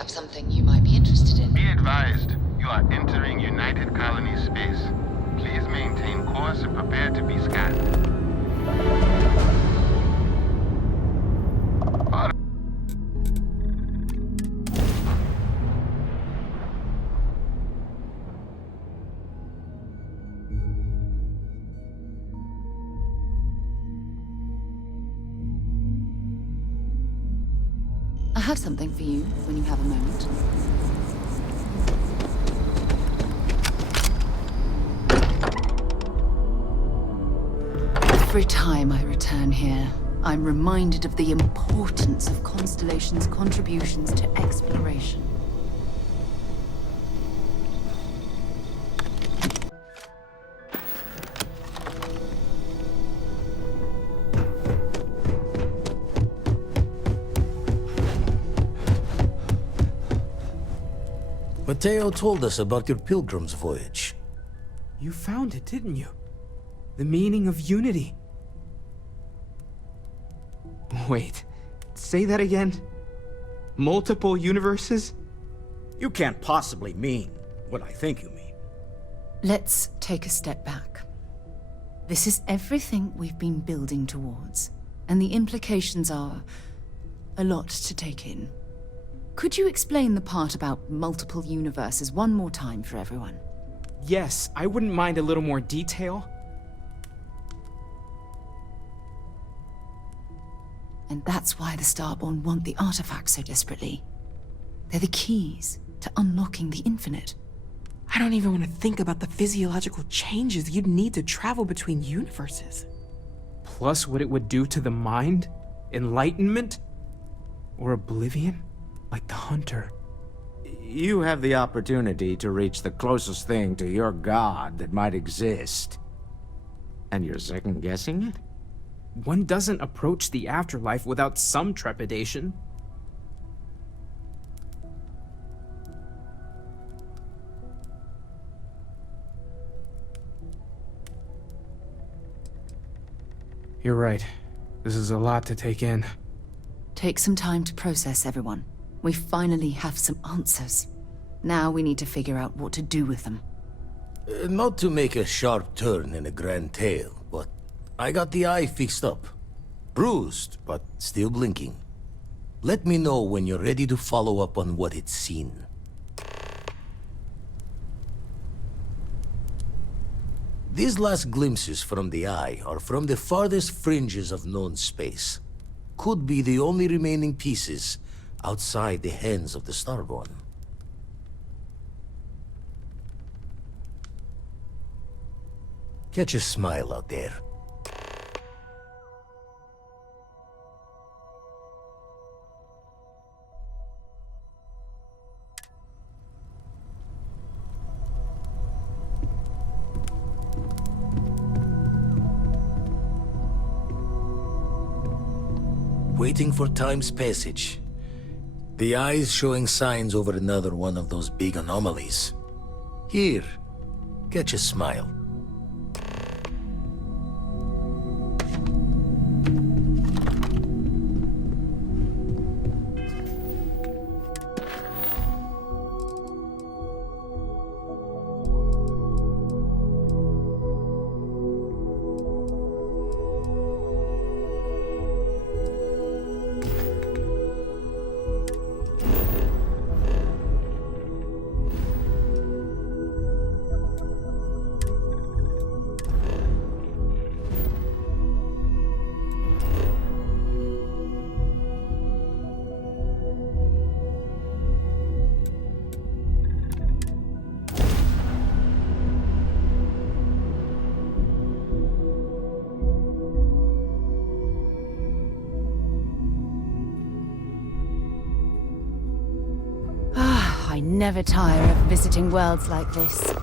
Up something you might be interested in. Be advised, you are entering United Colony space. Please maintain course and prepare to be scanned. I have something for you when you have a moment. Every time I return here, I'm reminded of the importance of Constellation's contributions to exploration. Mateo told us about your pilgrim's voyage. You found it, didn't you? The meaning of unity. Wait, say that again? Multiple universes? You can't possibly mean what I think you mean. Let's take a step back. This is everything we've been building towards, and the implications are a lot to take in. Could you explain the part about multiple universes one more time for everyone? Yes, I wouldn't mind a little more detail. And that's why the Starborn want the artifacts so desperately. They're the keys to unlocking the infinite. I don't even want to think about the physiological changes you'd need to travel between universes. Plus what it would do to the mind? Enlightenment? Or oblivion? Like the Hunter. You have the opportunity to reach the closest thing to your god that might exist. And you're second-guessing it? One doesn't approach the afterlife without some trepidation. You're right. This is a lot to take in. Take some time to process, everyone. We finally have some answers. Now we need to figure out what to do with them. Not to make a sharp turn in a grand tale, but I got the eye fixed up. Bruised, but still blinking. Let me know when you're ready to follow up on what it's seen. These last glimpses from the eye are from the farthest fringes of known space. Could be the only remaining pieces outside the hands of the Starborn. Catch a smile out there. Waiting for time's passage. The eye's showing signs over another one of those big anomalies. Here, catch a smile. I never tire of visiting worlds like this.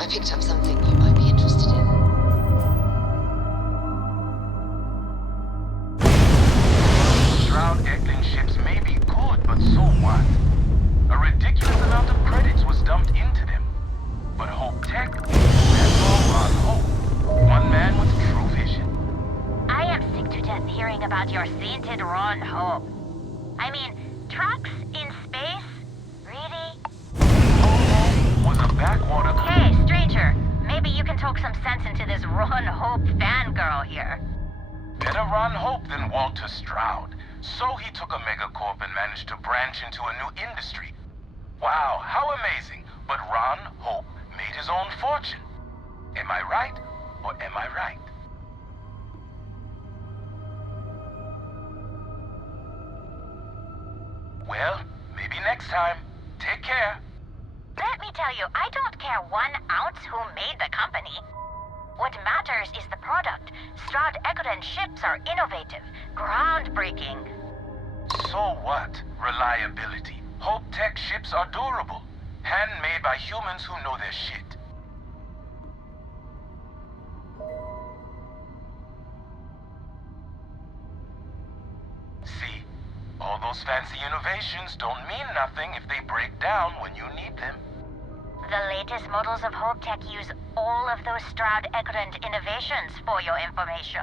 I picked up something you might be interested in. Shroud Eklund ships may be good, but so what? A ridiculous amount of credits was dumped into them. But Hope Tech, that's all on Hope. One man with true vision. I am sick to death hearing about your sainted Ron Hope. I mean, trucks in space? Really? Was a backwater... Hey, stranger. Maybe you can talk some sense into this Ron Hope fangirl here. Better Ron Hope than Walter Stroud. So he took a megacorp and managed to branch into a new industry. Wow, how amazing. But Ron Hope made his own fortune. Am I right, or am I right? Well, maybe next time. Take care. Let me tell you, I don't care 1 ounce who made the company. What matters is the product. Stroud Eklund ships are innovative, groundbreaking. So what? Reliability. Hope Tech ships are durable. Handmade by humans who know their shit. See? All those fancy innovations don't mean nothing if they break down when you need them. The latest models of Hope Tech use all of those Stroud Eklund innovations, for your information.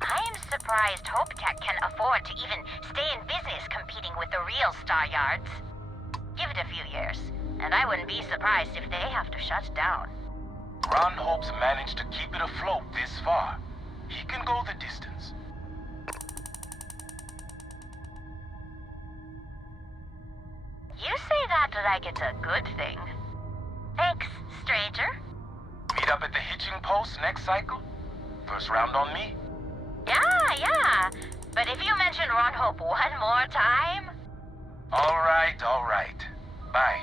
I am surprised Hope Tech can afford to even stay in business competing with the real Star Yards. Give it a few years, and I wouldn't be surprised if they have to shut down. Ron Hope's managed to keep it afloat this far. He can go the distance. You say that like it's a good thing. Thanks, stranger. Meet up at the hitching post next cycle? First round on me? Yeah. But if you mention Ron Hope one more time... All right. Bye.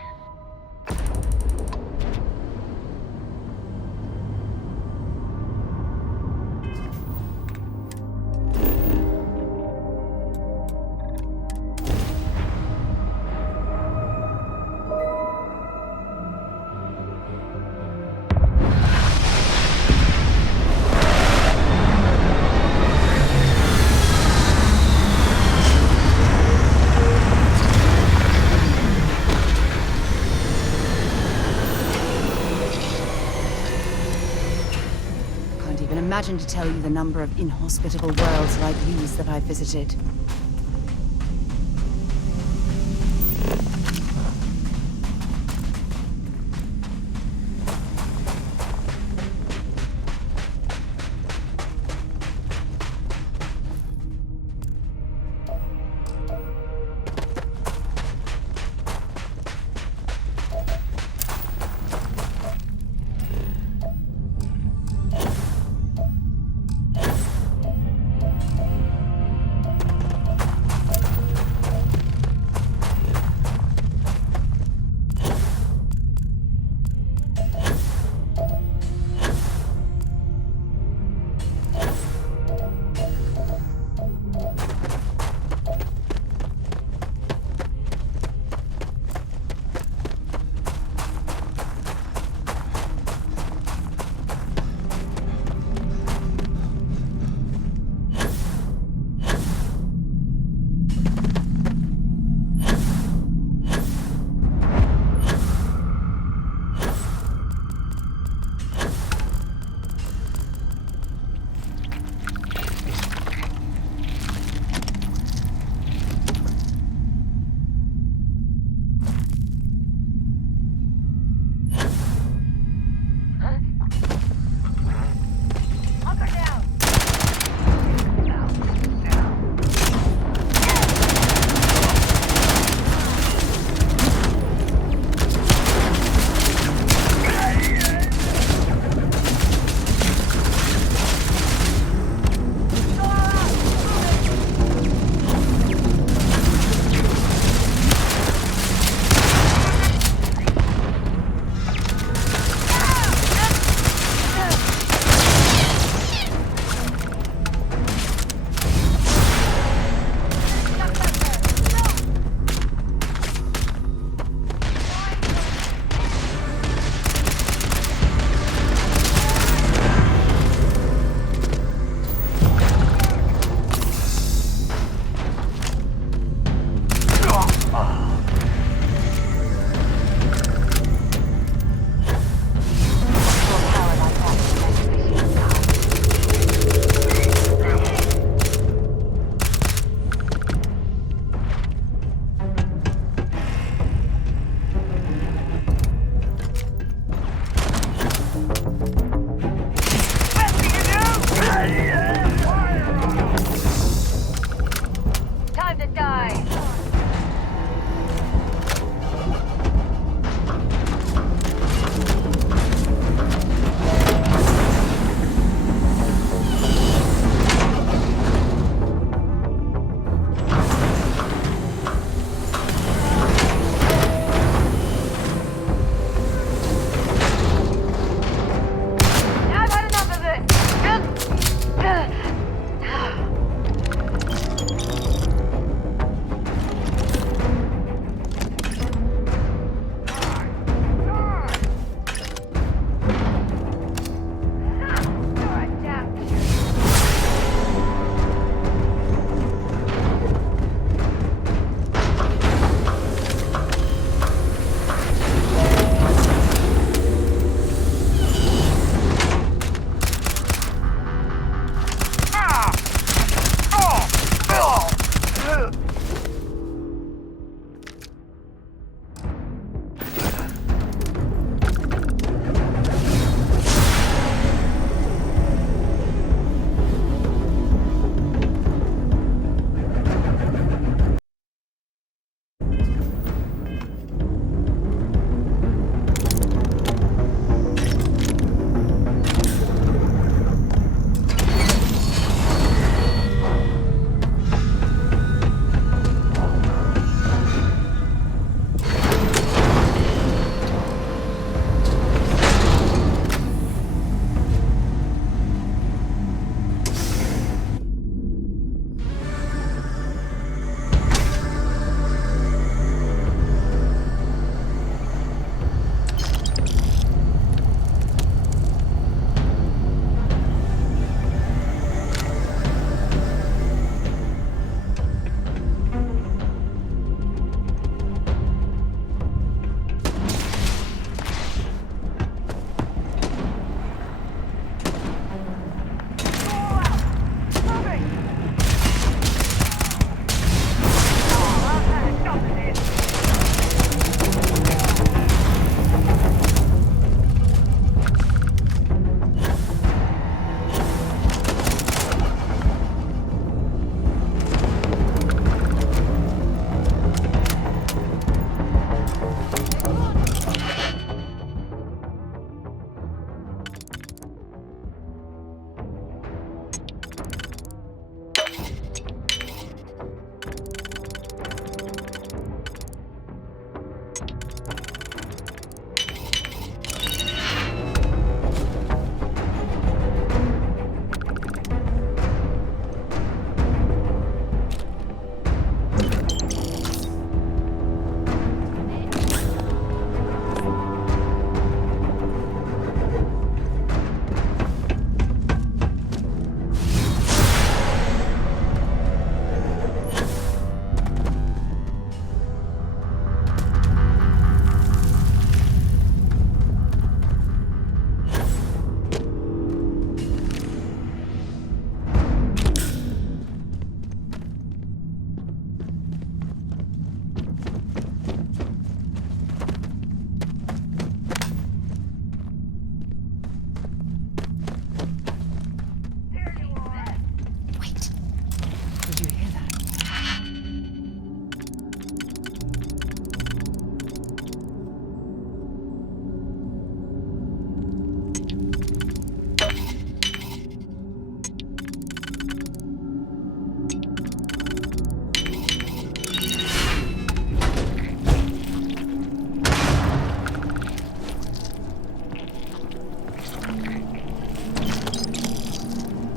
Imagine to tell you the number of inhospitable worlds like these that I've visited.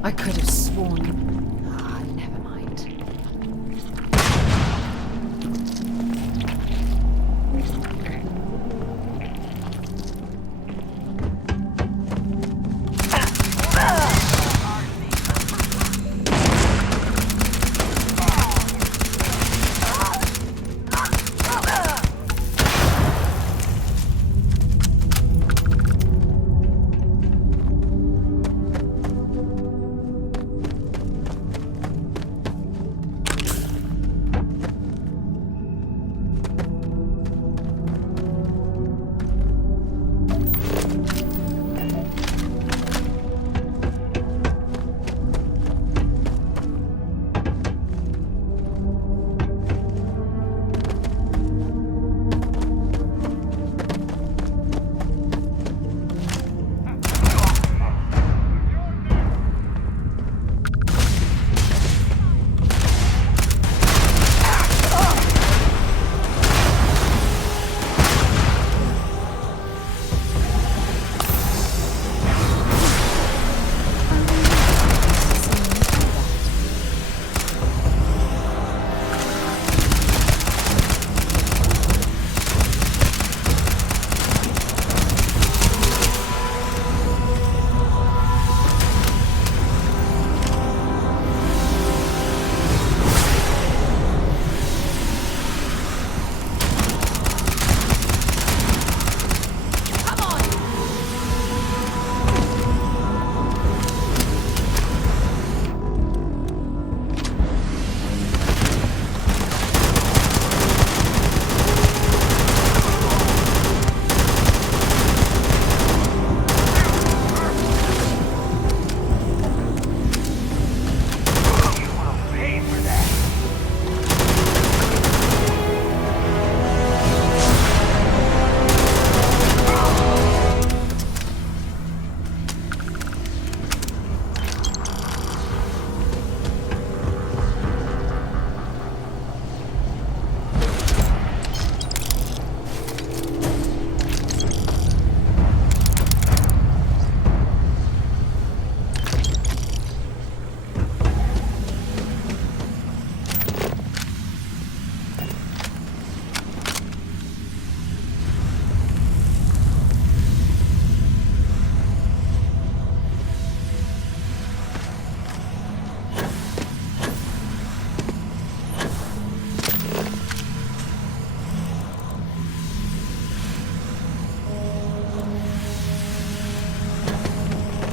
I could have sworn... Ah, never mind.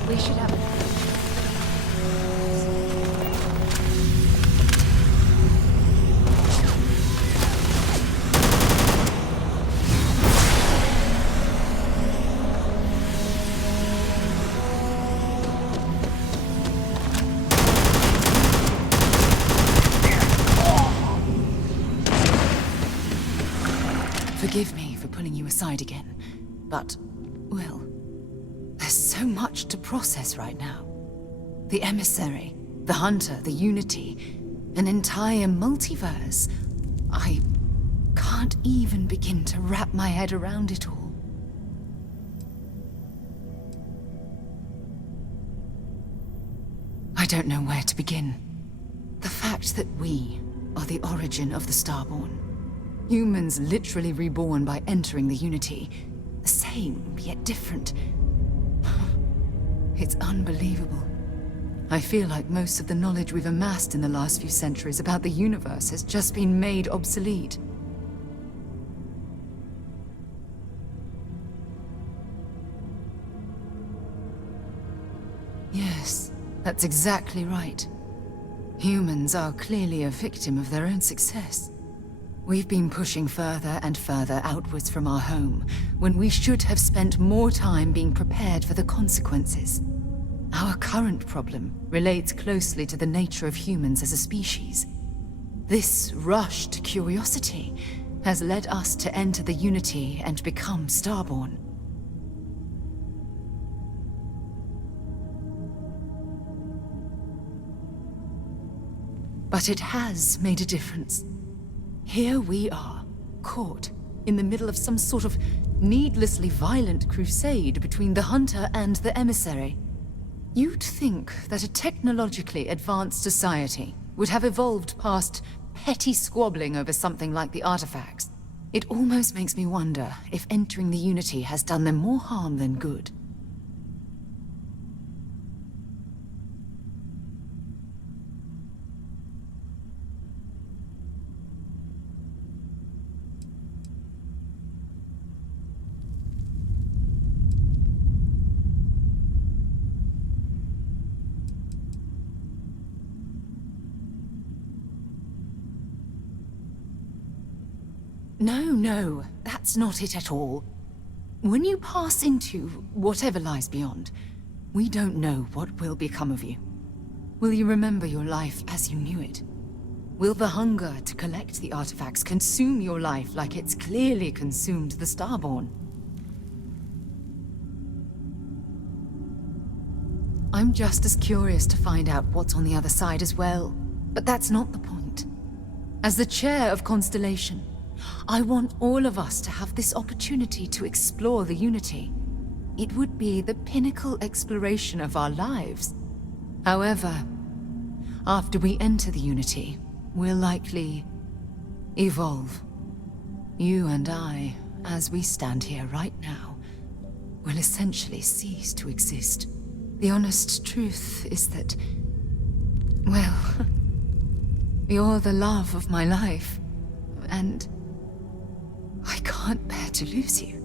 We should have it. Forgive me for pulling you aside again, but, well, there's so much to process right now. The emissary, the hunter, the unity, an entire multiverse. I can't even begin to wrap my head around it all. I don't know where to begin. The fact that we are the origin of the Starborn. Humans literally reborn by entering the Unity. The same, yet different. It's unbelievable. I feel like most of the knowledge we've amassed in the last few centuries about the universe has just been made obsolete. Yes, that's exactly right. Humans are clearly a victim of their own success. We've been pushing further and further outwards from our home, when we should have spent more time being prepared for the consequences. Our current problem relates closely to the nature of humans as a species. This rushed curiosity has led us to enter the Unity and become Starborn. But it has made a difference. Here we are, caught in the middle of some sort of needlessly violent crusade between the hunter and the emissary. You'd think that a technologically advanced society would have evolved past petty squabbling over something like the artifacts. It almost makes me wonder if entering the Unity has done them more harm than good. No, that's not it at all. When you pass into whatever lies beyond, we don't know what will become of you. Will you remember your life as you knew it? Will the hunger to collect the artifacts consume your life like it's clearly consumed the Starborn? I'm just as curious to find out what's on the other side as well, but that's not the point. As the chair of Constellation, I want all of us to have this opportunity to explore the Unity. It would be the pinnacle exploration of our lives. However, after we enter the Unity, we'll likely evolve. You and I, as we stand here right now, will essentially cease to exist. The honest truth is that, well, you're the love of my life, and I can't bear to lose you.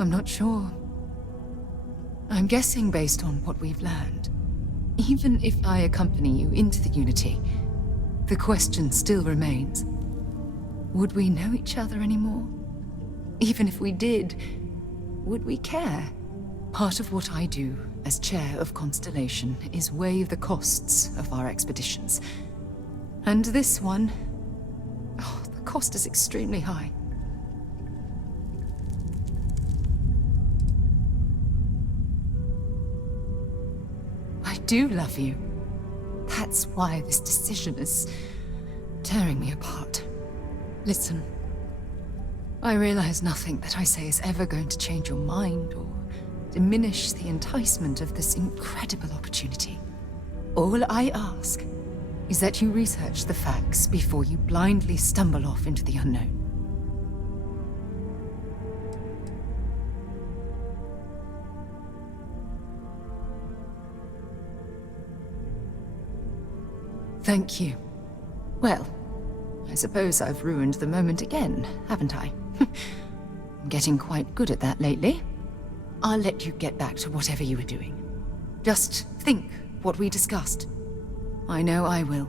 I'm not sure. I'm guessing based on what we've learned. Even if I accompany you into the Unity, the question still remains. Would we know each other anymore? Even if we did, would we care? Part of what I do as chair of Constellation is weigh the costs of our expeditions. And this one, the cost is extremely high. I do love you. That's why this decision is tearing me apart. Listen. I realize nothing that I say is ever going to change your mind or diminish the enticement of this incredible opportunity. All I ask is that you research the facts before you blindly stumble off into the unknown. Thank you. Well, I suppose I've ruined the moment again, haven't I? I'm getting quite good at that lately. I'll let you get back to whatever you were doing. Just think what we discussed. I know I will.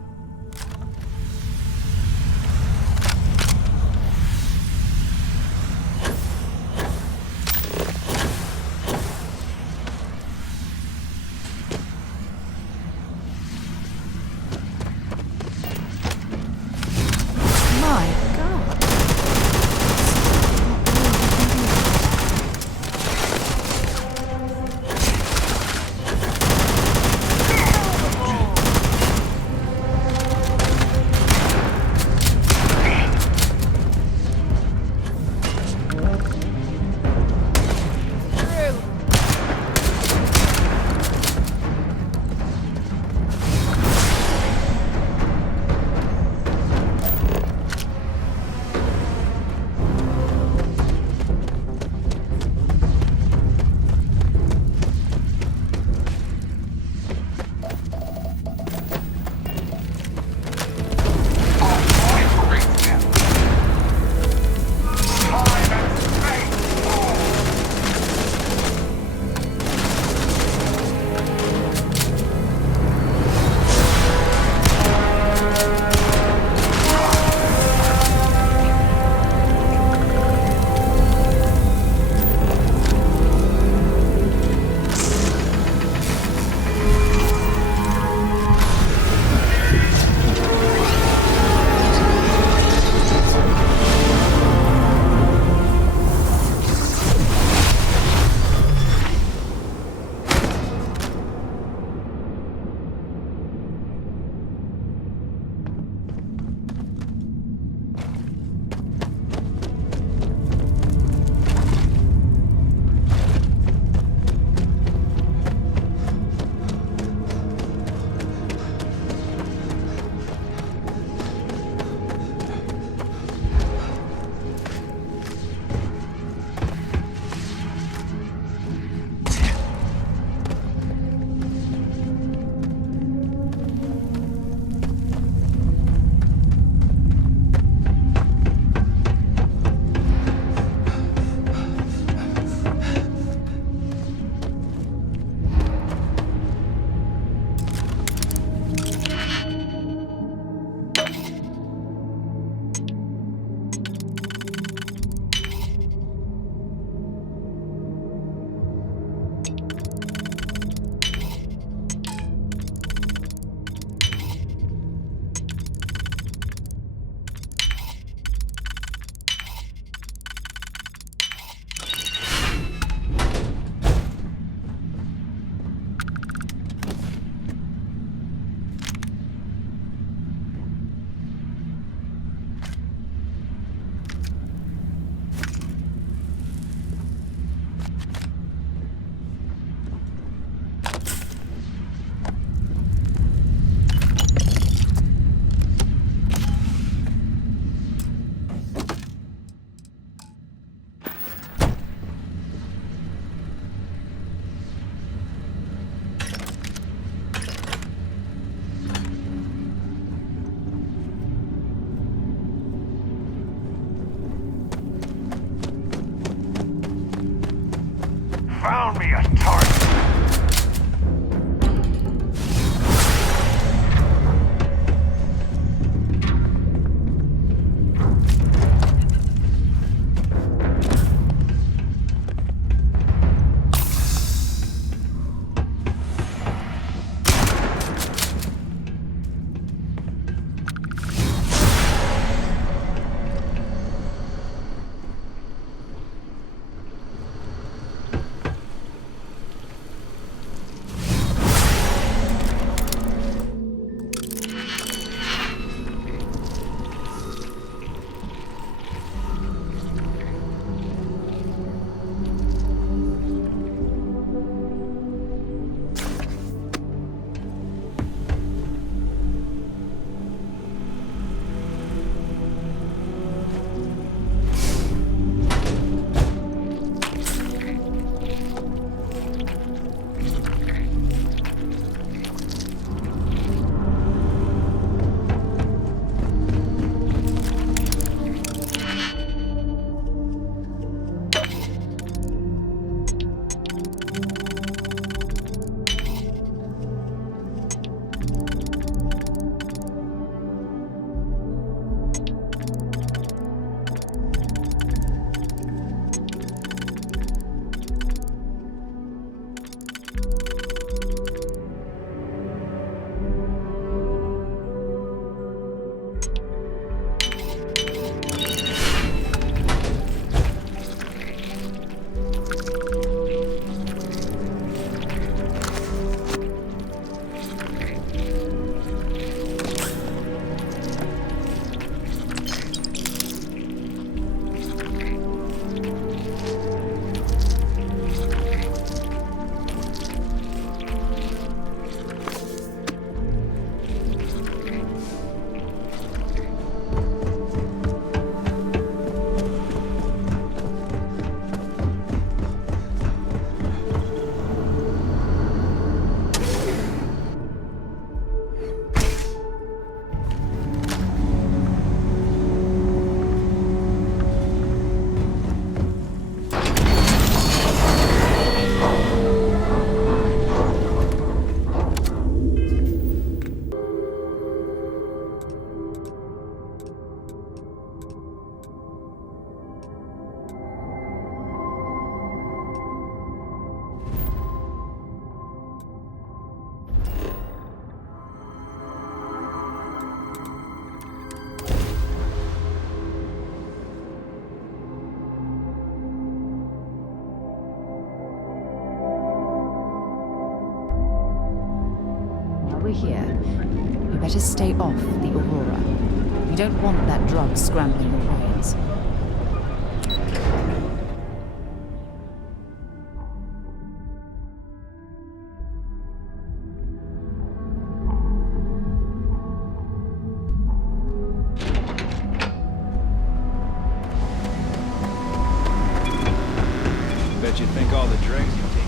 we're here, you better stay off the Aurora. We don't want that drug scrambling your brains. Bet you think all the drinks you take.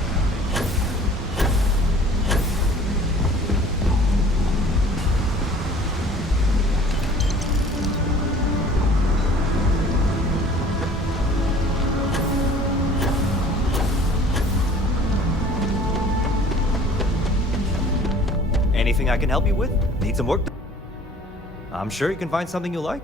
Anything I can help you with? Need some work? I'm sure you can find something you like.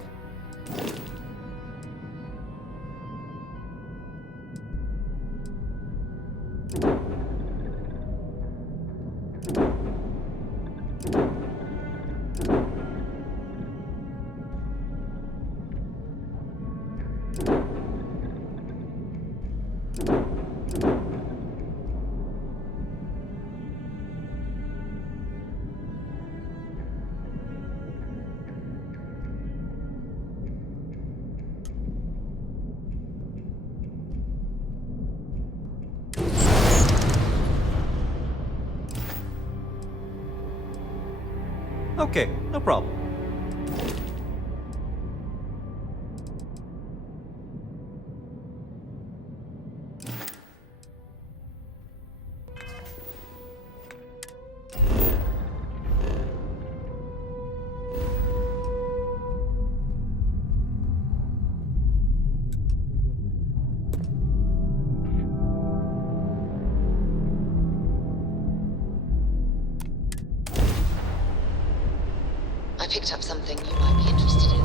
Okay, no problem. I picked up something you might be interested in.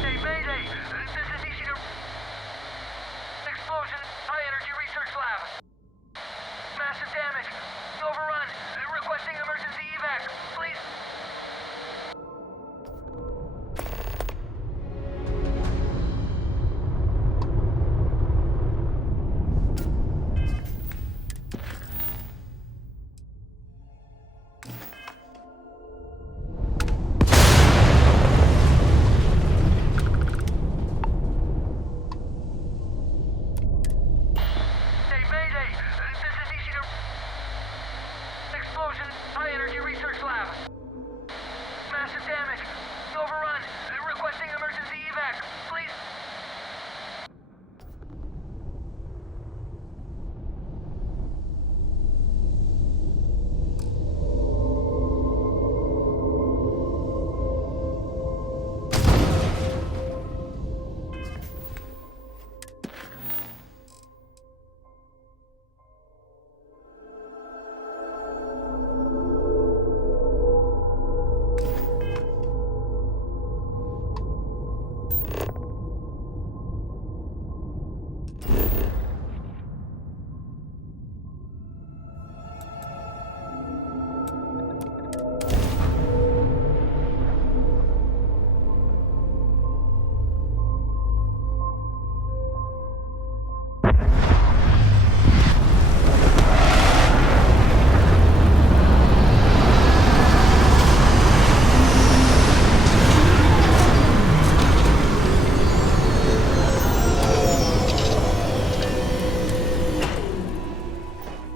Hey, Mayday! This is easy to... Explosion, high energy research lab. Massive damage. Overrun. Requesting emergency evac. Please. Hey, Mayday! This is easy to... Explosion, high energy research lab. Massive damage. Overrun. Requesting emergency evac. Please.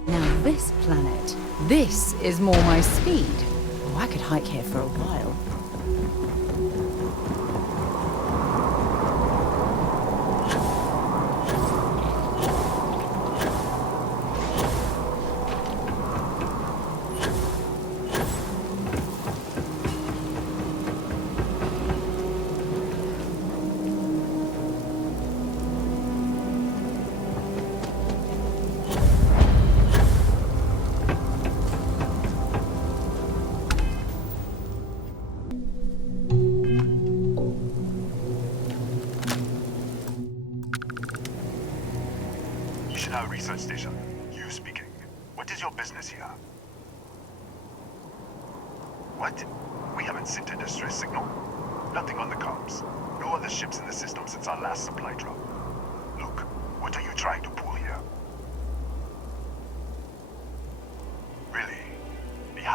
Now this planet, this is more my speed. Oh, I could hike here for a while. National Research Station. You speaking. What is your business here? What? We haven't sent a distress signal? Nothing on the comms. No other ships in the system since our last supply drop. Look, what are you trying to pull here?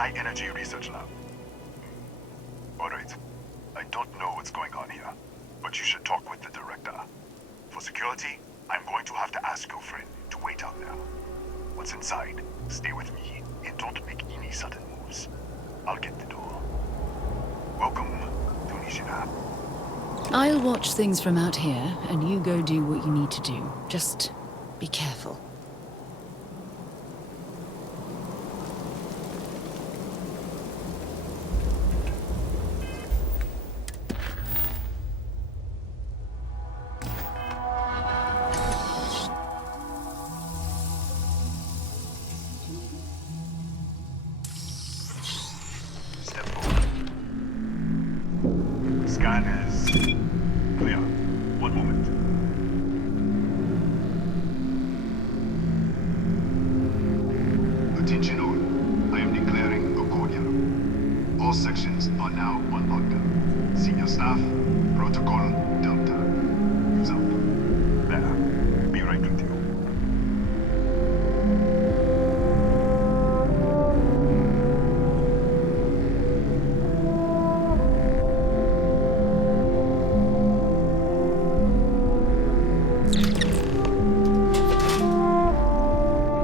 high energy research lab. Alright. I don't know what's going on here, but you should talk with the director. For security, I'm going to have to ask your friend to wait out there. Once inside, stay with me and don't make any sudden moves. I'll get the door. Welcome to Nishina. I'll watch things from out here, and you go do what you need to do. Just be careful. Step forward. Scan is clear. One moment. Attention all. I am declaring a cordial. All sections are now on lockdown. Senior staff, protocol, Delta. Use up. There. Be right with you.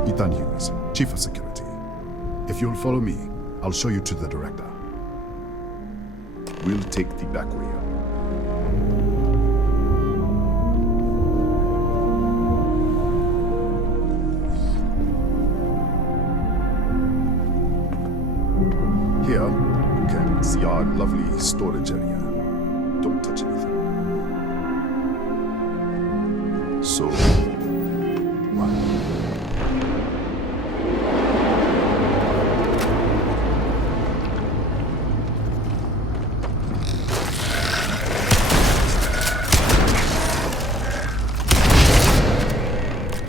Ethan Hughes, Chief of Security. If you'll follow me, I'll show you to the director. We'll take the back way up. Here, you can see our lovely storage area. Don't touch anything. So, one.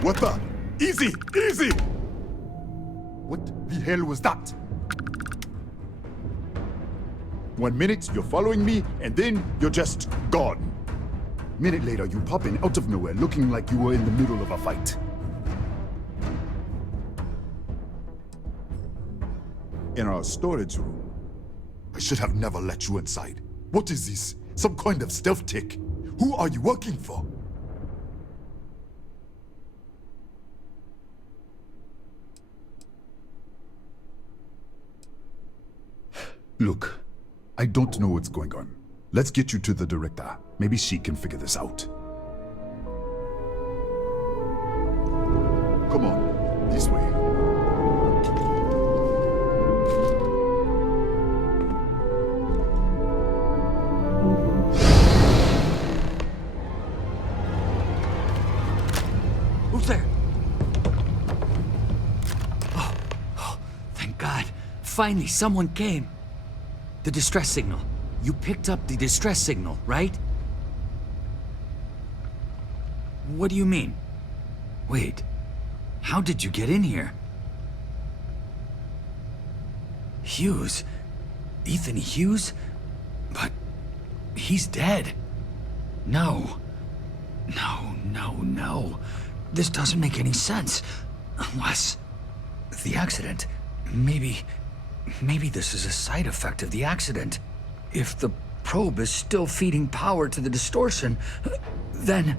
What the? Easy! Easy! What the hell was that? 1 minute, you're following me, and then you're just gone. Minute later, you pop in out of nowhere, looking like you were in the middle of a fight. In our storage room. I should have never let you inside. What is this? Some kind of stealth tick? Who are you working for? Look, I don't know what's going on. Let's get you to the director. Maybe she can figure this out. Come on, this way. Who's there? Oh, thank God. Finally, someone came. The distress signal. You picked up the distress signal, right? What do you mean? Wait, how did you get in here? Hughes? Ethan Hughes? But he's dead. No. No. This doesn't make any sense. Unless the accident. Maybe this is a side effect of the accident. If the probe is still feeding power to the distortion, then...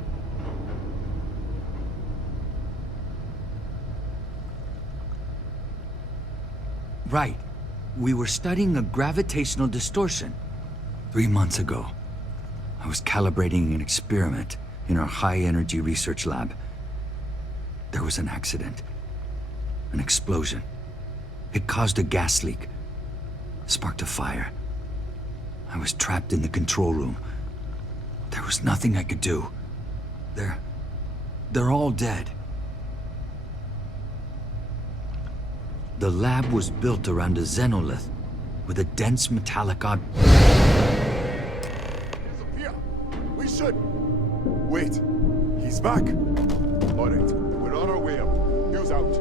Right. We were studying a gravitational distortion. 3 months ago, I was calibrating an experiment in our high-energy research lab. There was an accident. An explosion. It caused a gas leak. Sparked a fire. I was trapped in the control room. There was nothing I could do. They're all dead. The lab was built around a xenolith with a dense metallic Disappear! We should! Wait, he's back! Alright, we're on our way up. Hughes out.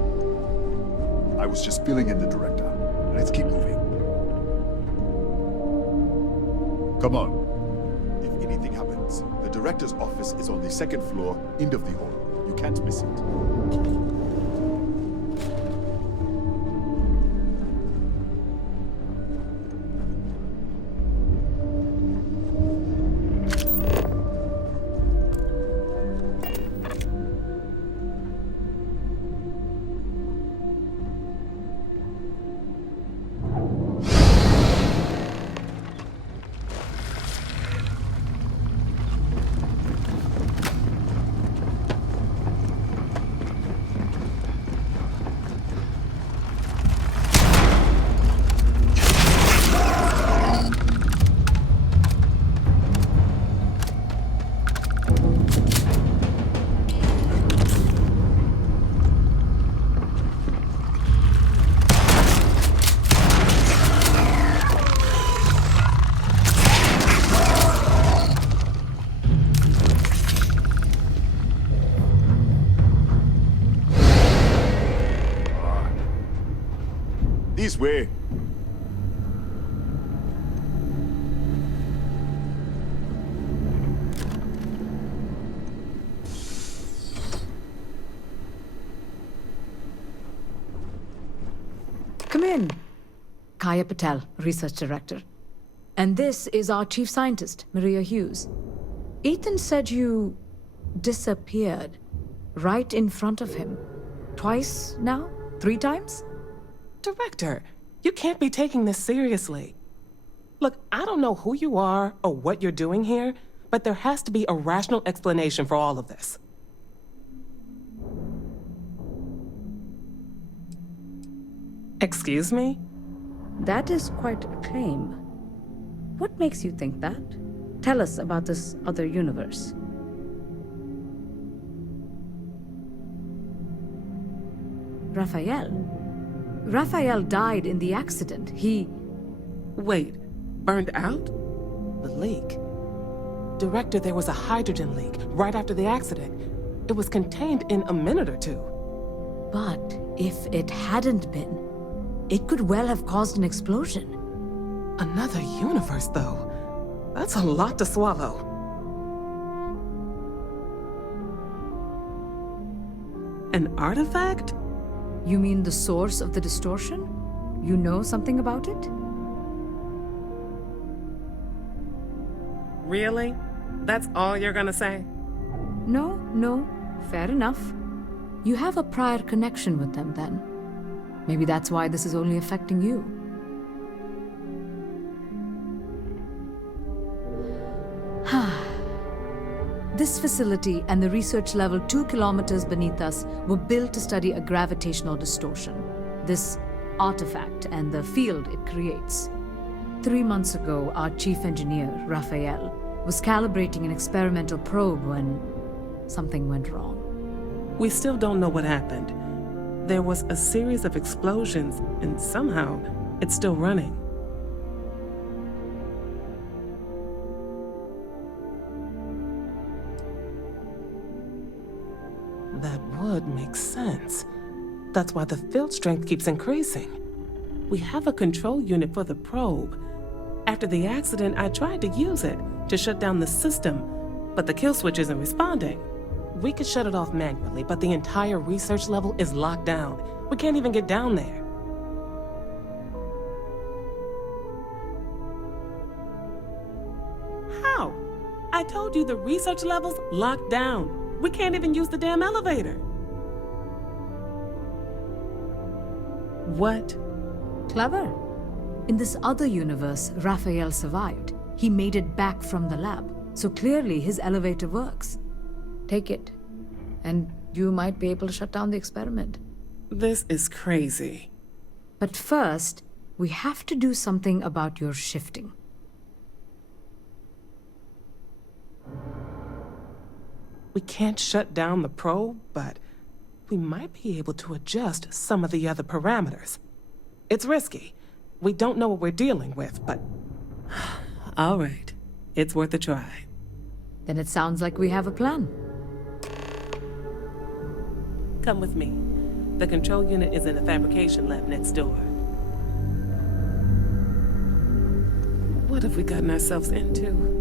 I was just filling in the director. Let's keep moving. Come on. If anything happens, the director's office is on the second floor, end of the hall. You can't miss it. This way. Come in. Kaya Patel, Research Director. And this is our Chief Scientist, Maria Hughes. Ethan said you disappeared right in front of him. Twice now? 3 times? Director, you can't be taking this seriously. Look, I don't know who you are or what you're doing here, but there has to be a rational explanation for all of this. Excuse me? That is quite a claim. What makes you think that? Tell us about this other universe. Raphael. Raphael died in the accident. He... Wait, burned out? The leak. Director, there was a hydrogen leak right after the accident. It was contained in a minute or 2. But if it hadn't been, it could well have caused an explosion. Another universe, though. That's a lot to swallow. An artifact? You mean the source of the distortion? You know something about it? Really? That's all you're gonna say? No. Fair enough. You have a prior connection with them, then. Maybe that's why this is only affecting you. This facility and the research level 2 kilometers beneath us were built to study a gravitational distortion, this artifact and the field it creates. 3 months ago, our chief engineer, Raphael, was calibrating an experimental probe when something went wrong. We still don't know what happened. There was a series of explosions, and somehow it's still running. That would make sense. That's why the field strength keeps increasing. We have a control unit for the probe. After the accident, I tried to use it to shut down the system, but the kill switch isn't responding. We could shut it off manually, but the entire research level is locked down. We can't even get down there. How? I told you the research level's locked down. We can't even use the damn elevator. What? Clever. In this other universe, Raphael survived. He made it back from the lab, so clearly his elevator works. Take it, and you might be able to shut down the experiment. This is crazy. But first, we have to do something about your shifting. We can't shut down the probe, but we might be able to adjust some of the other parameters. It's risky. We don't know what we're dealing with, but... All right. It's worth a try. Then it sounds like we have a plan. Come with me. The control unit is in the fabrication lab next door. What have we gotten ourselves into?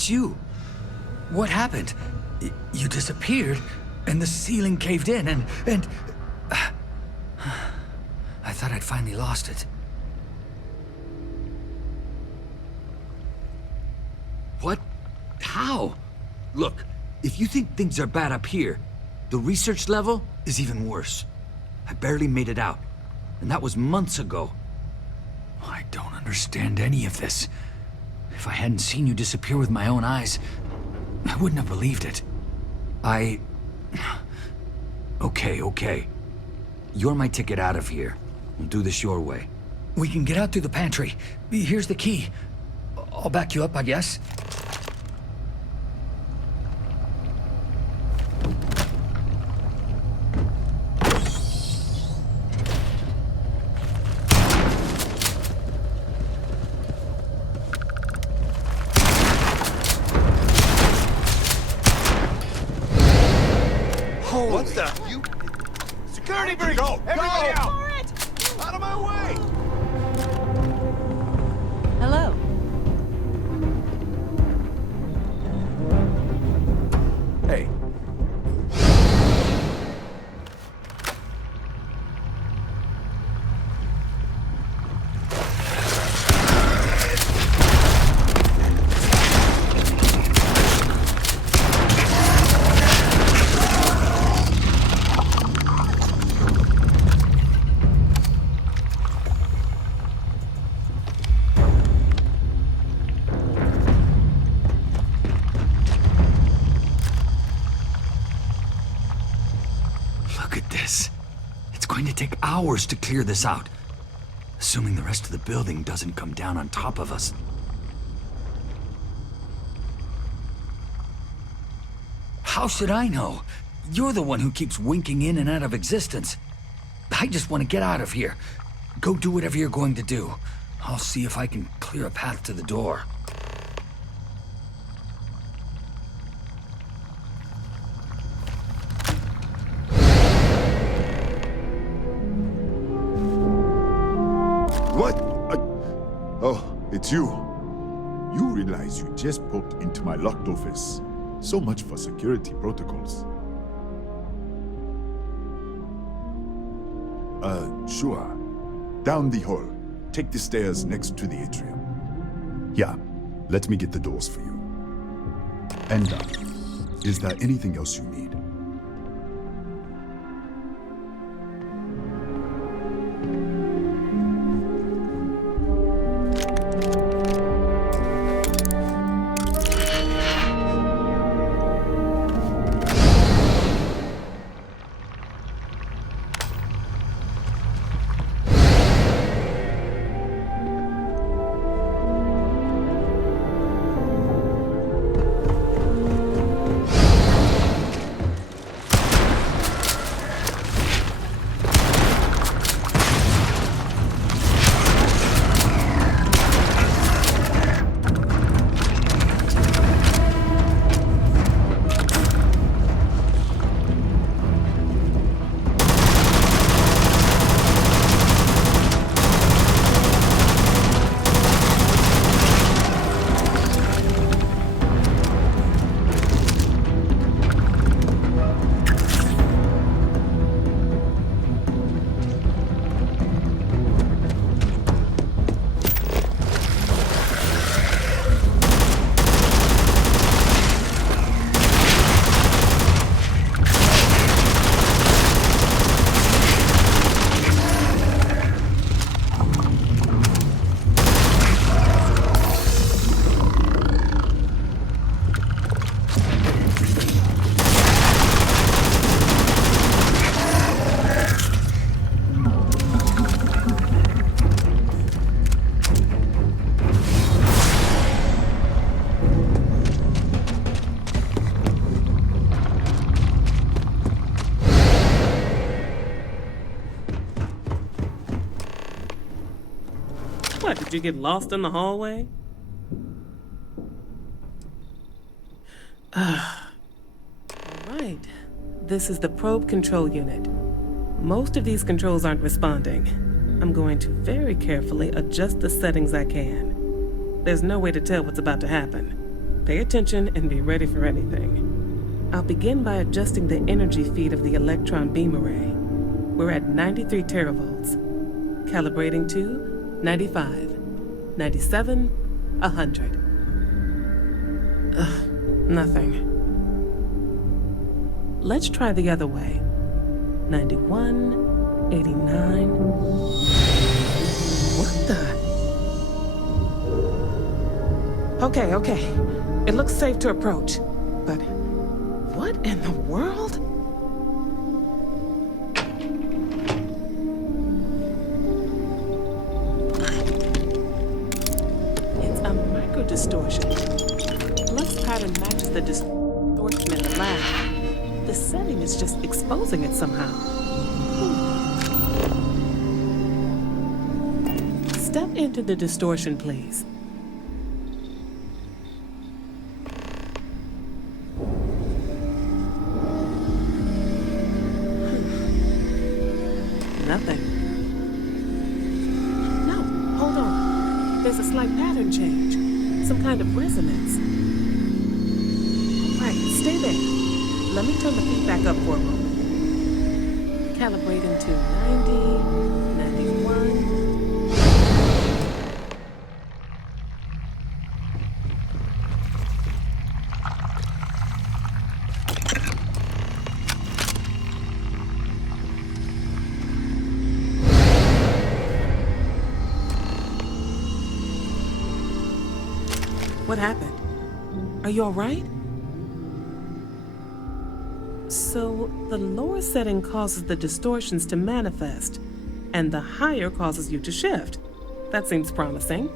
You. What happened? You disappeared, and the ceiling caved in, and... I thought I'd finally lost it. What? How? Look, if you think things are bad up here, the research level is even worse. I barely made it out, and that was months ago. I don't understand any of this. If I hadn't seen you disappear with my own eyes, I wouldn't have believed it. Okay. You're my ticket out of here. We'll do this your way. We can get out through the pantry. Here's the key. I'll back you up, I guess. What the? You... Security breach! Go! Everybody out! Out of my way! Hello. Hey. Look at this. It's going to take hours to clear this out. Assuming the rest of the building doesn't come down on top of us. How should I know? You're the one who keeps winking in and out of existence. I just want to get out of here. Go do whatever you're going to do. I'll see if I can clear a path to the door. What? Oh, it's you. You realize you just poked into my locked office. So much for security protocols. Sure. Down the hall. Take the stairs next to the atrium. Yeah, let me get the doors for you. And is there anything else you need? What, did you get lost in the hallway? Alright, this is the probe control unit. Most of these controls aren't responding. I'm going to very carefully adjust the settings I can. There's no way to tell what's about to happen. Pay attention and be ready for anything. I'll begin by adjusting the energy feed of the electron beam array. We're at 93 teravolts. Calibrating to 95, 97, 100. Nothing. Let's try the other way. 91, 89. What the? Okay. It looks safe to approach. But what in the world? It's a micro-distortion. Flux pattern matches the distortion in the lab. The setting is just exposing it somehow. Step into the distortion, please. Nothing. No, hold on. There's a slight pattern change. Some kind of resonance. Right, stay there. Let me turn the feedback up for a moment. Calibrating to 90, 91. What happened? Are you all right? So, the lower setting causes the distortions to manifest, and the higher causes you to shift. That seems promising.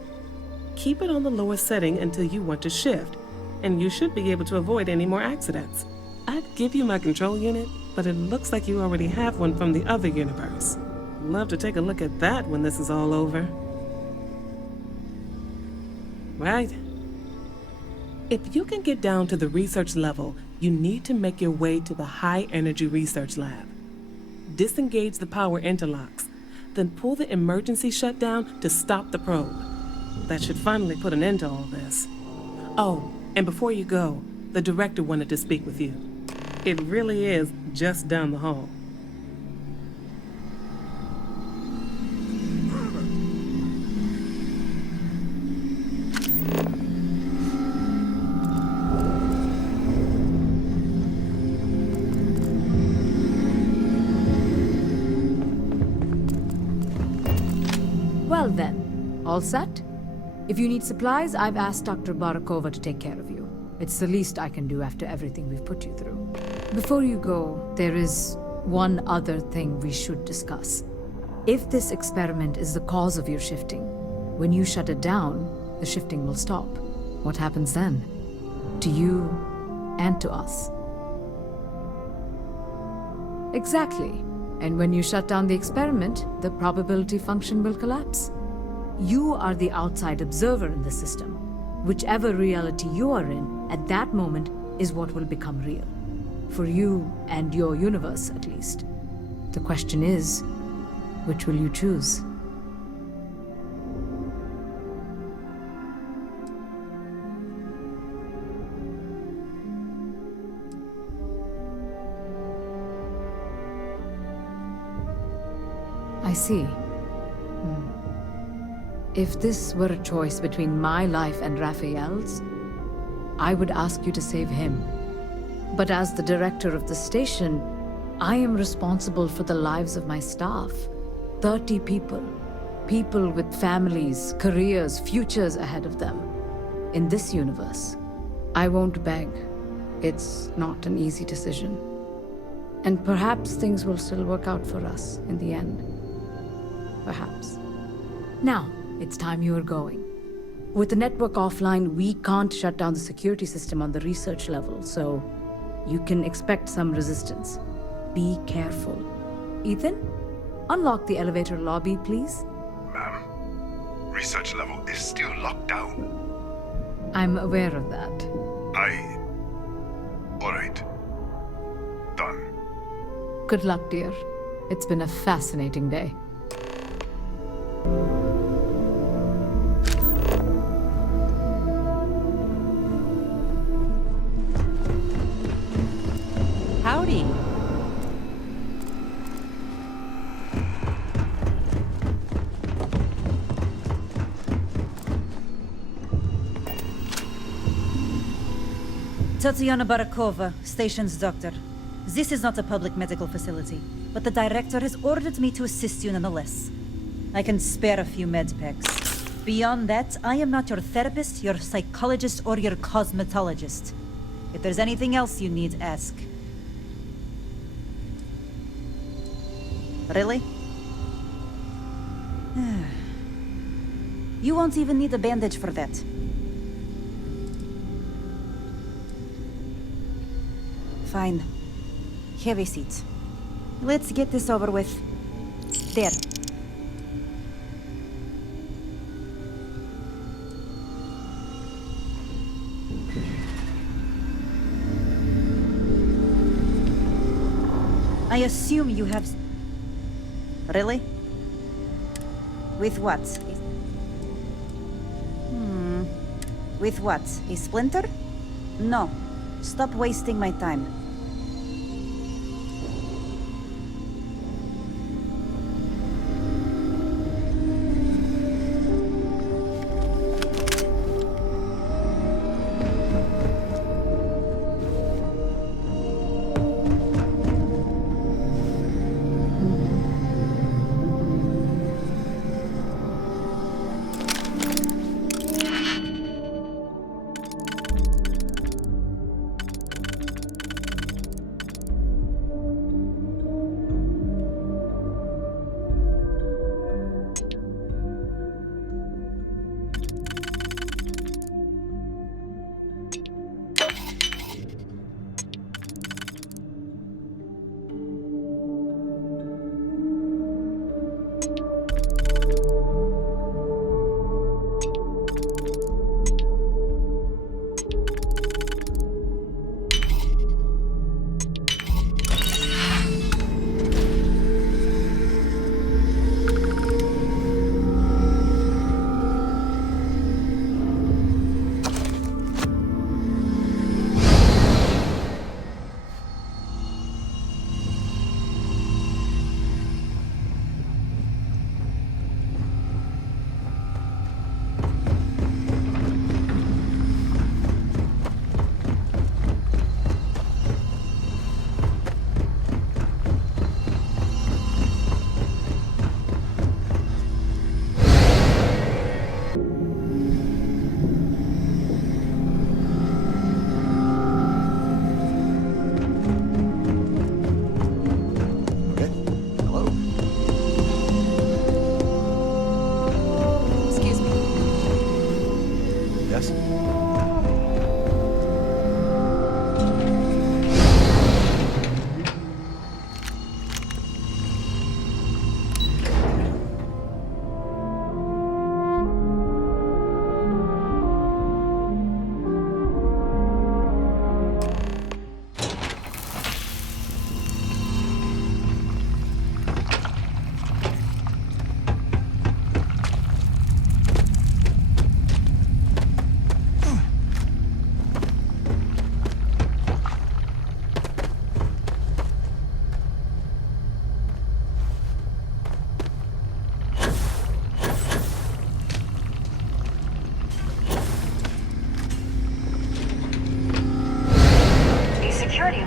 Keep it on the lower setting until you want to shift, and you should be able to avoid any more accidents. I'd give you my control unit, but it looks like you already have one from the other universe. Love to take a look at that when this is all over. Right? If you can get down to the research level, you need to make your way to the High Energy Research Lab. Disengage the power interlocks, then pull the emergency shutdown to stop the probe. That should finally put an end to all this. Oh, and before you go, the director wanted to speak with you. It really is just down the hall. Well then, all set? If you need supplies, I've asked Dr. Barakova to take care of you. It's the least I can do after everything we've put you through. Before you go, there is one other thing we should discuss. If this experiment is the cause of your shifting, when you shut it down, the shifting will stop. What happens then? To you and to us. Exactly. And when you shut down the experiment, the probability function will collapse. You are the outside observer in the system. Whichever reality you are in, at that moment, is what will become real. For you and your universe, at least. The question is, which will you choose? I see. If this were a choice between my life and Raphael's, I would ask you to save him. But as the director of the station, I am responsible for the lives of my staff. 30 people. People with families, careers, futures ahead of them. In this universe, I won't beg. It's not an easy decision. And perhaps things will still work out for us in the end. Perhaps. Now, it's time you are going. With the network offline, we can't shut down the security system on the research level, so you can expect some resistance. Be careful. Ethan, unlock the elevator lobby, please. Ma'am, research level is still locked down. I'm aware of that. All right. Done. Good luck, dear. It's been a fascinating day. Howdy. Tatiana Barakova, station's doctor. This is not a public medical facility, but the director has ordered me to assist you nonetheless. I can spare a few med packs. Beyond that, I am not your therapist, your psychologist, or your cosmetologist. If there's anything else you need, ask. Really? You won't even need a bandage for that. Fine. Have a seat. Let's get this over with. There. I assume you have... Really? With what? With what? A splinter? No. Stop wasting my time.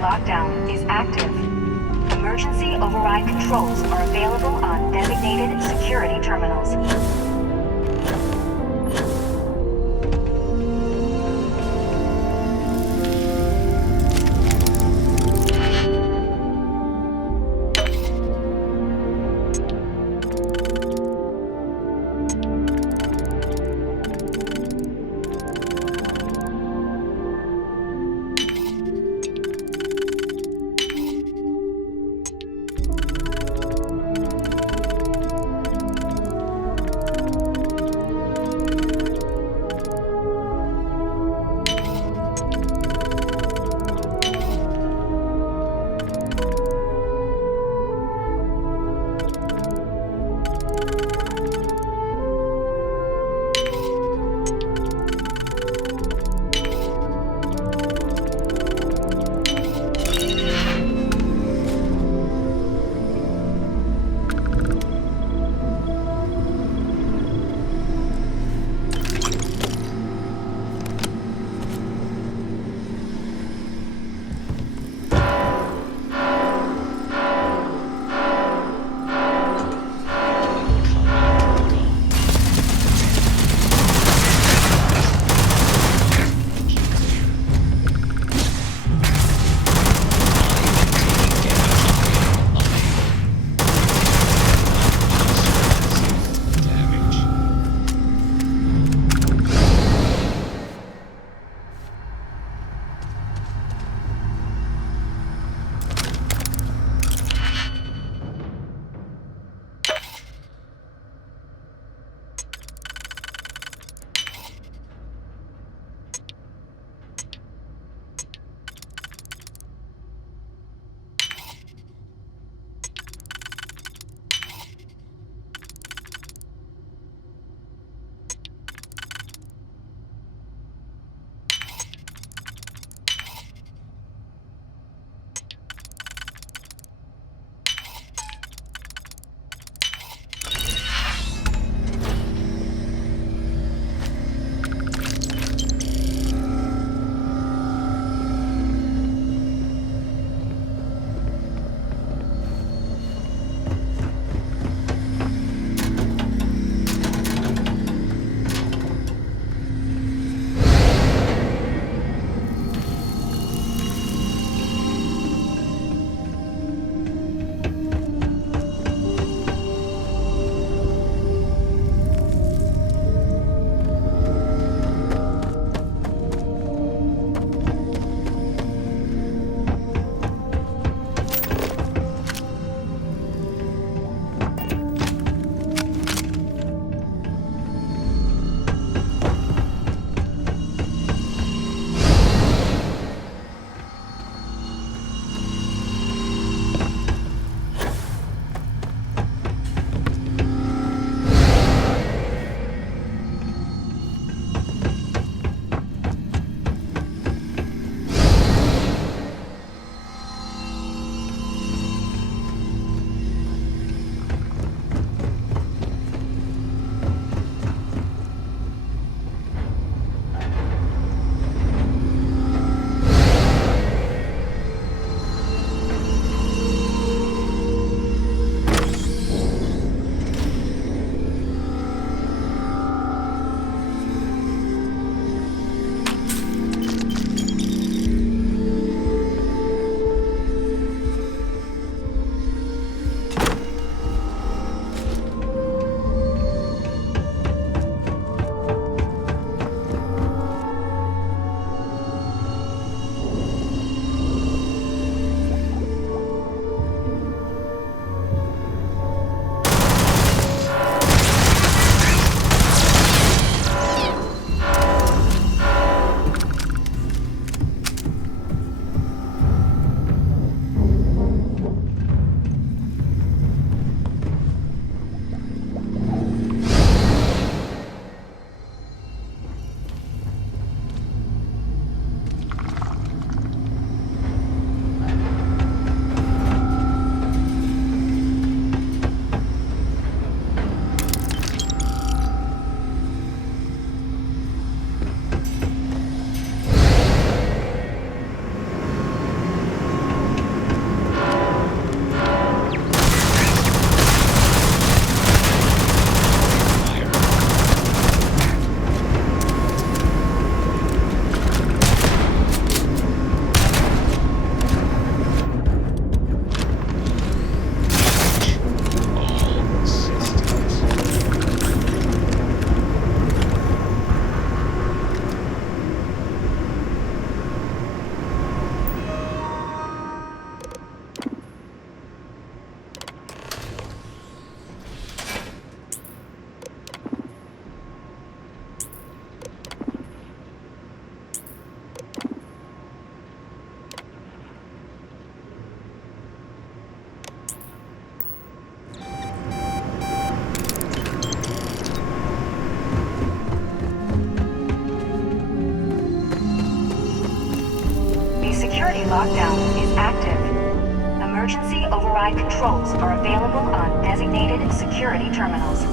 Lockdown is active. Emergency override controls are available on designated security terminals. lockdown is active. Emergency override controls are available on designated security terminals.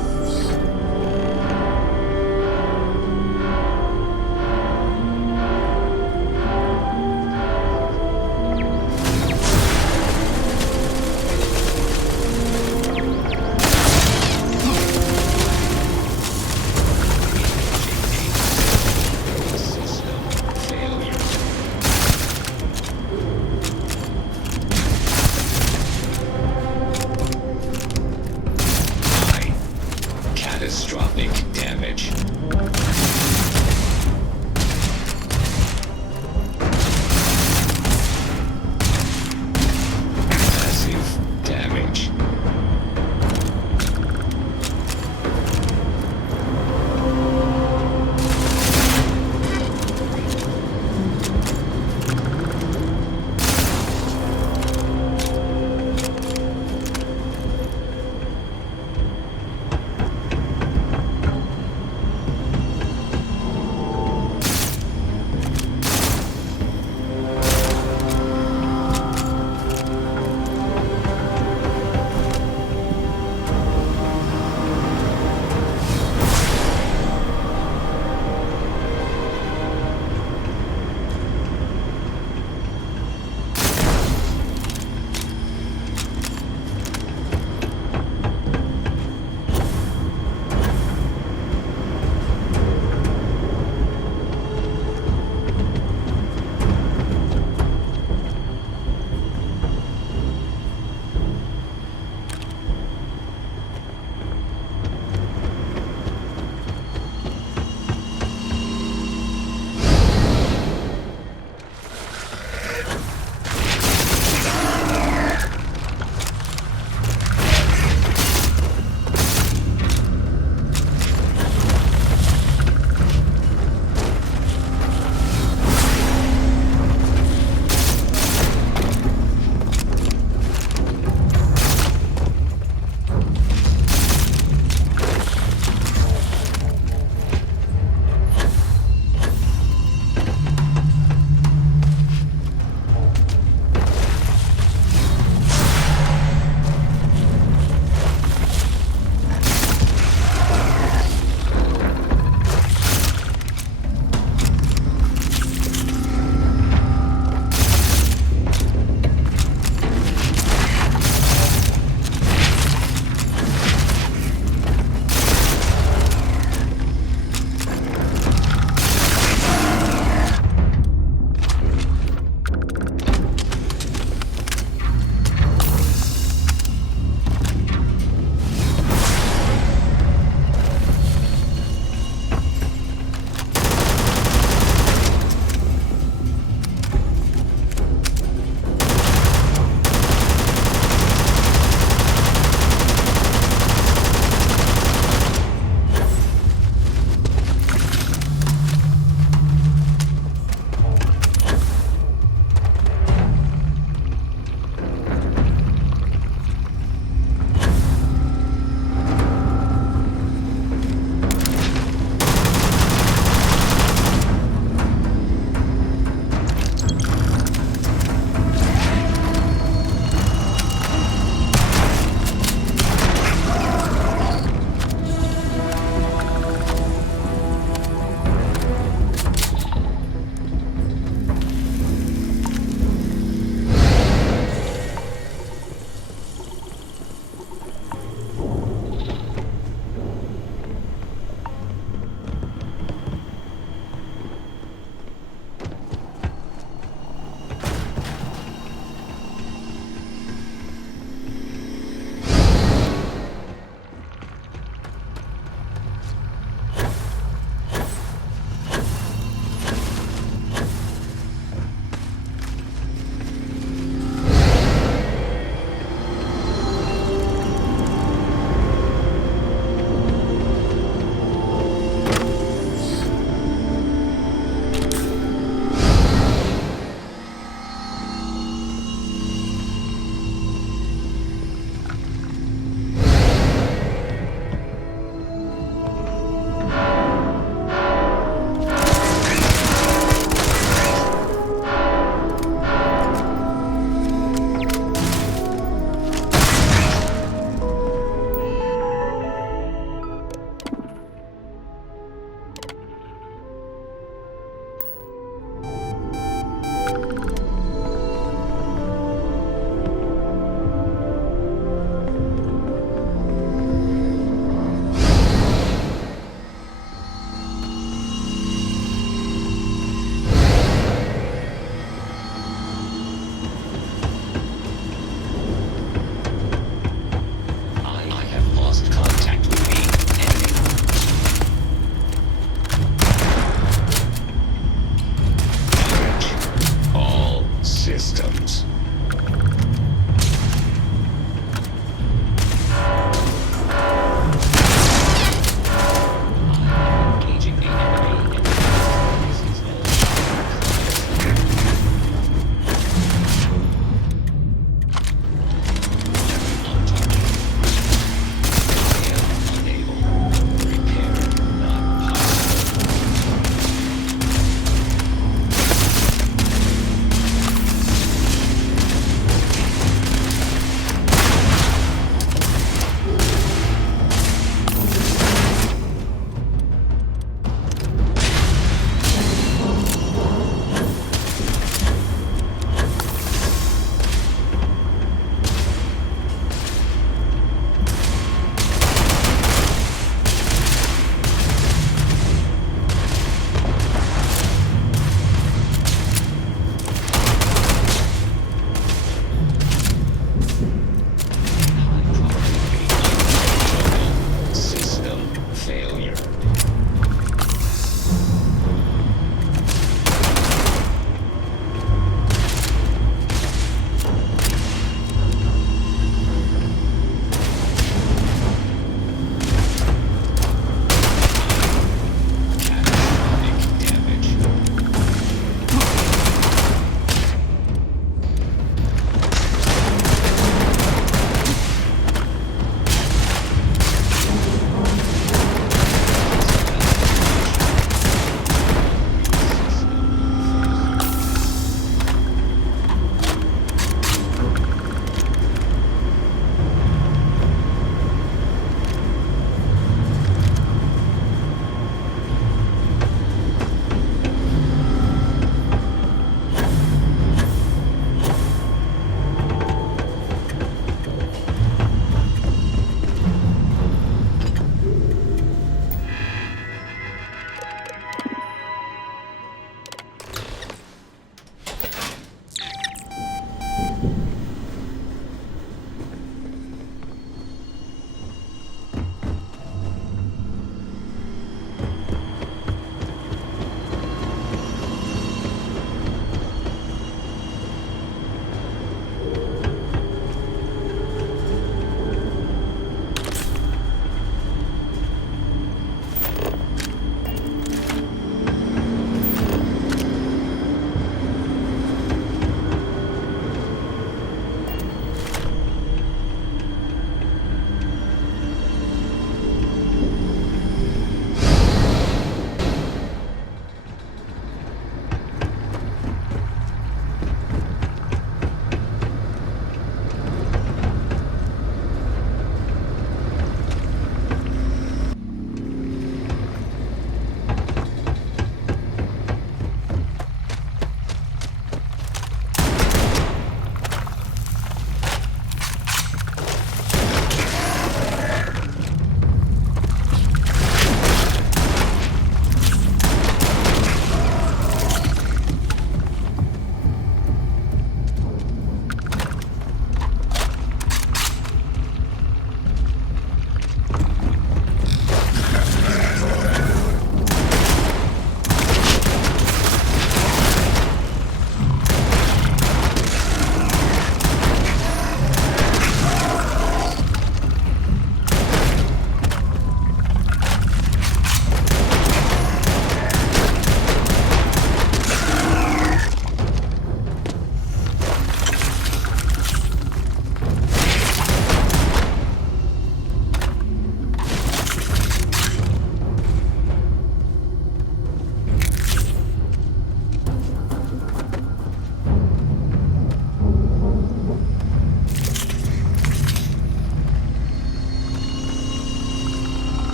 Catastrophic damage. Massive damage.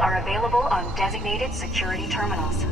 are available on designated security terminals.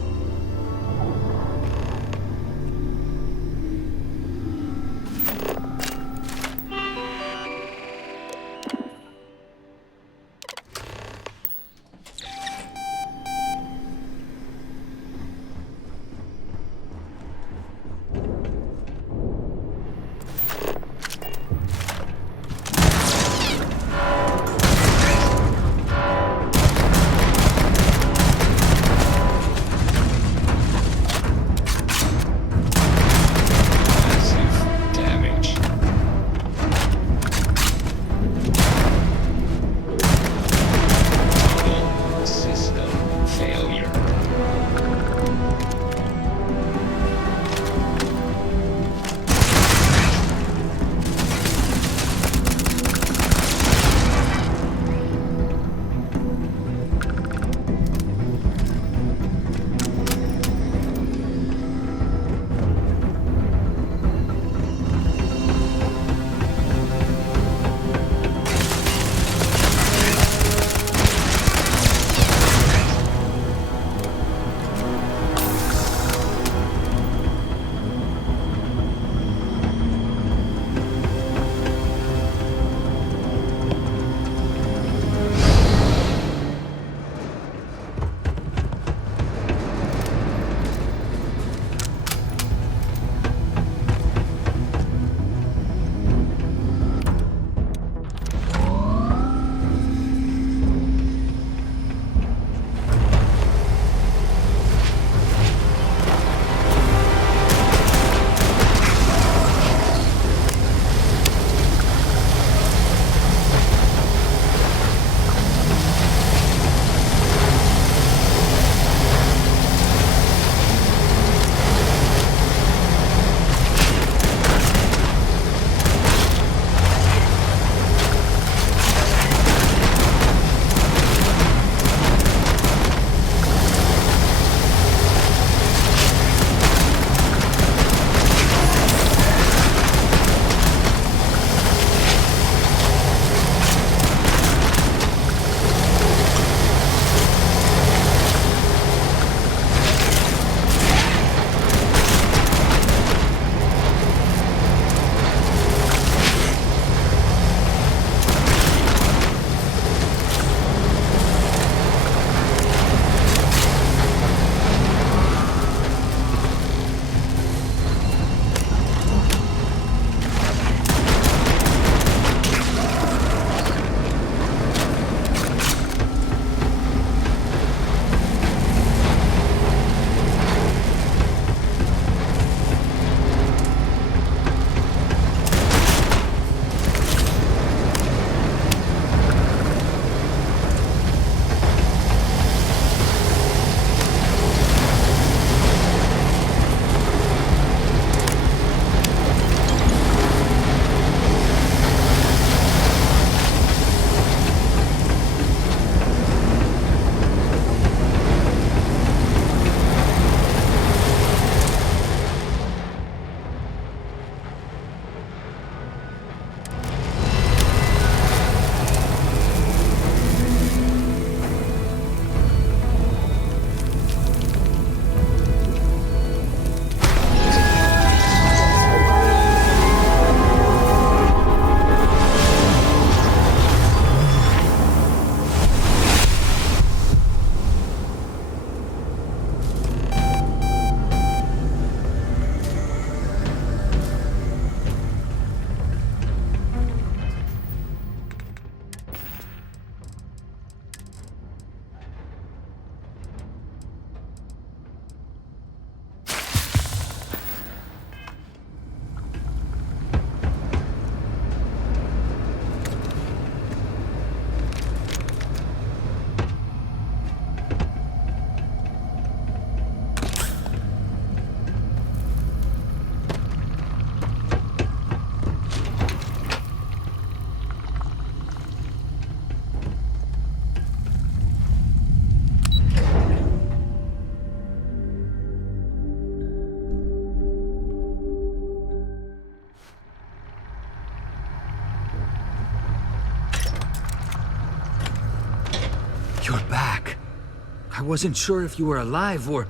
I wasn't sure if you were alive or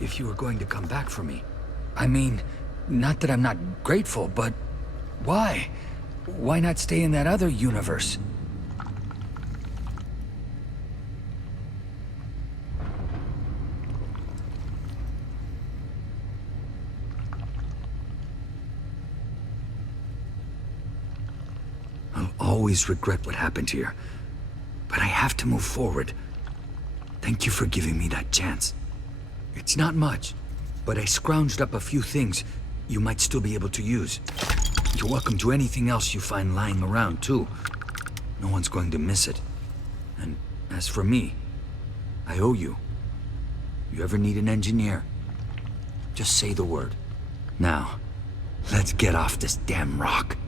if you were going to come back for me. I mean, not that I'm not grateful, but why? Why not stay in that other universe? I'll always regret what happened here, but I have to move forward. Thank you for giving me that chance. It's not much, but I scrounged up a few things you might still be able to use. You're welcome to anything else you find lying around, too. No one's going to miss it. And as for me, I owe you. You ever need an engineer, just say the word. Now, let's get off this damn rock.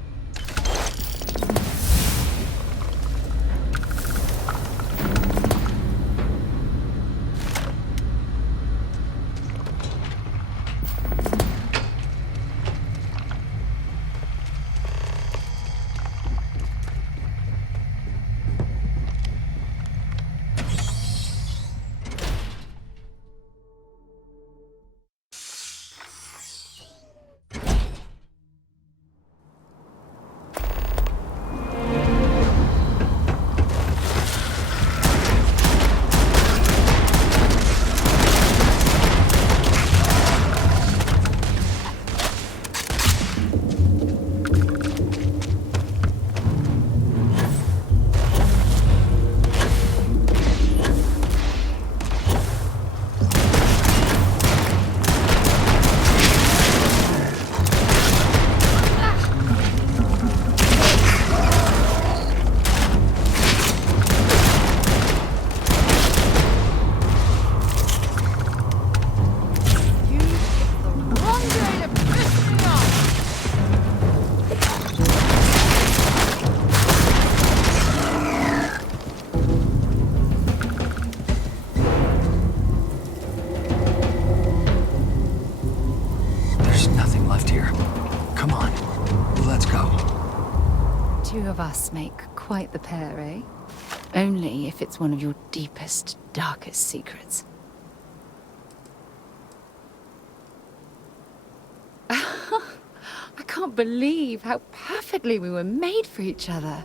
Us make quite the pair, eh? Only if it's one of your deepest, darkest secrets. I can't believe how perfectly we were made for each other.